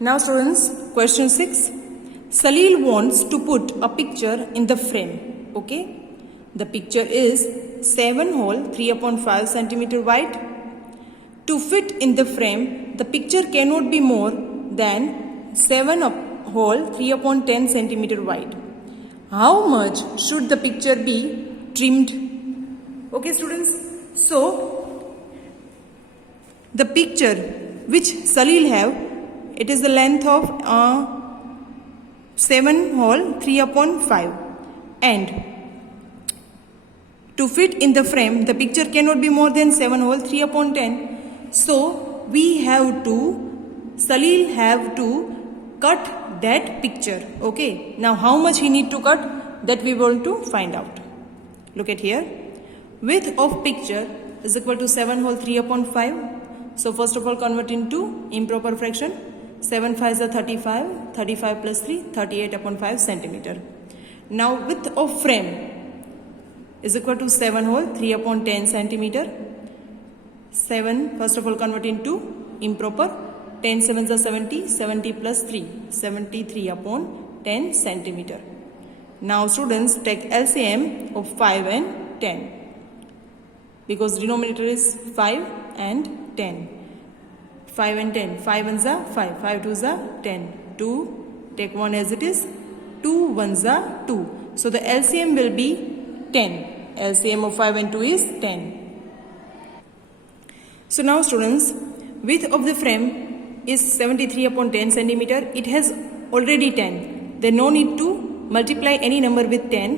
Now students, question 6. Salil wants to put a picture in the frame. Okay. The picture is 7 hole 3/5 centimeter wide. To fit in the frame, the picture cannot be more than 7 hole 3/10 centimeter wide. How much should the picture be trimmed? Okay students. So, the picture which Salil have, it is the length of 7 hole 3/5, and to fit in the frame the picture cannot be more than 7 hole 3/10. So Salil have to cut that picture. Okay, now how much he need to cut, that we want to find out. Look at here. Width of picture is equal to 7 hole 3/5. So first of all convert into improper fraction. 7 5s are 35, 35 plus 3, 38/5 centimeter. Now width of frame is equal to 7 hole 3/10 centimeter. 7 first of all convert into improper. 10 7s are 70, 70 plus 3, 73/10 centimeter. Now students, take LCM of 5 and 10, because denominator is 5 and 10. 5 and 10, 5 1s are 5, 5 2s are 10, 2, take 1 as it is, 2 1s are 2. So the LCM will be 10. LCM of 5 and 2 is 10. So now students, width of the frame is 73/10 centimeter. It has already 10. There no need to multiply any number with 10.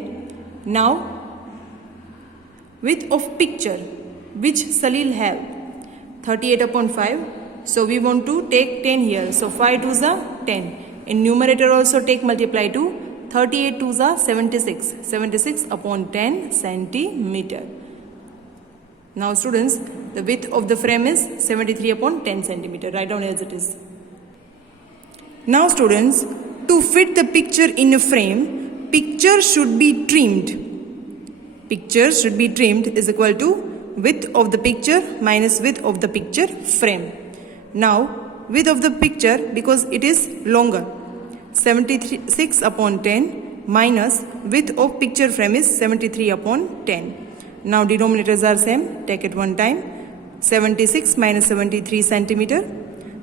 Now width of picture which Salil have, 38/5. So we want to take 10 here. So 5 2s are 10. In numerator also take multiply 2. 38 2s are 76. 76/10 centimeter. Now students, the width of the frame is 73/10 centimeter. Write down as it is. Now students, to fit the picture in a frame, picture should be trimmed. Picture should be trimmed is equal to width of the picture minus width of the picture frame. Now width of the picture, because it is longer, 76/10 minus width of picture frame is 73/10. Now denominators are same, take it one time. 76 minus 73 centimeter.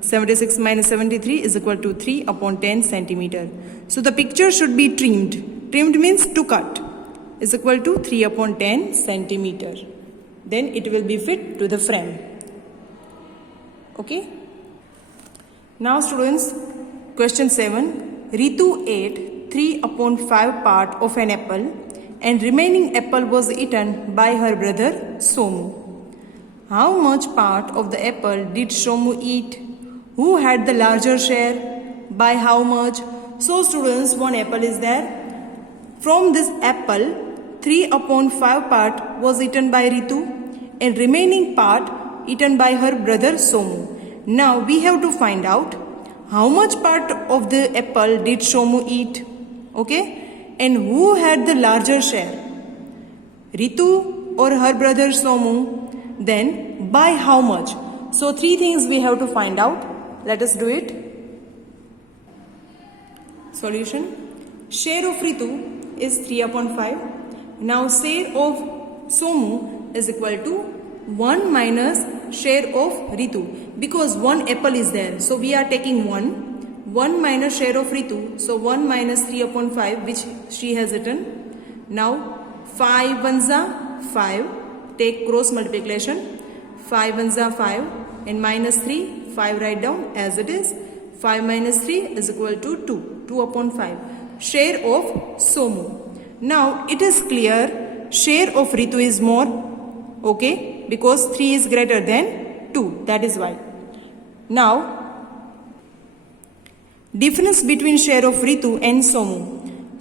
76 minus 73 is equal to 3/10 centimeter. So the picture should be trimmed. Trimmed means to cut, is equal to 3/10 centimeter. Then it will be fit to the frame. Okay. Now students, question 7. Ritu ate 3/5 part of an apple, and remaining apple was eaten by her brother Somu. How much part of the apple did Somu eat? Who had the larger share? By how much? So students, one apple is there. From this apple, 3/5 part was eaten by Ritu, and remaining part eaten by her brother Somu. Now we have to find out how much part of the apple did Somu eat. Okay, and who had the larger share, Ritu or her brother Somu? Then by how much? So three things we have to find out. Let us do it. Solution. Share of Ritu is 3/5. Now share of Somu is equal to 1 minus share of Ritu, because one apple is there. So we are taking 1. 1 minus share of Ritu. So 1 minus 3/5, which she has eaten. Now 5 1s are 5. Take cross multiplication. 5 1s are 5, and minus 3. 5 write down as it is. 5 minus 3 is equal to 2. 2/5. Share of Somu. Now it is clear share of Ritu is more. Okay, because 3 is greater than 2. That is why. Now difference between share of Ritu and Somu.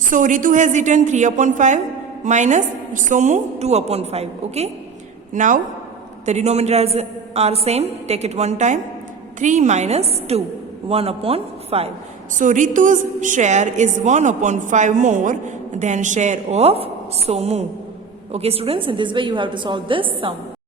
So Ritu has eaten 3/5 minus Somu 2/5. Okay. Now the denominators are same. Take it one time. 3 minus 2, 1/5. So Ritu's share is 1/5 more than share of Somu. Okay students, in this way you have to solve this sum.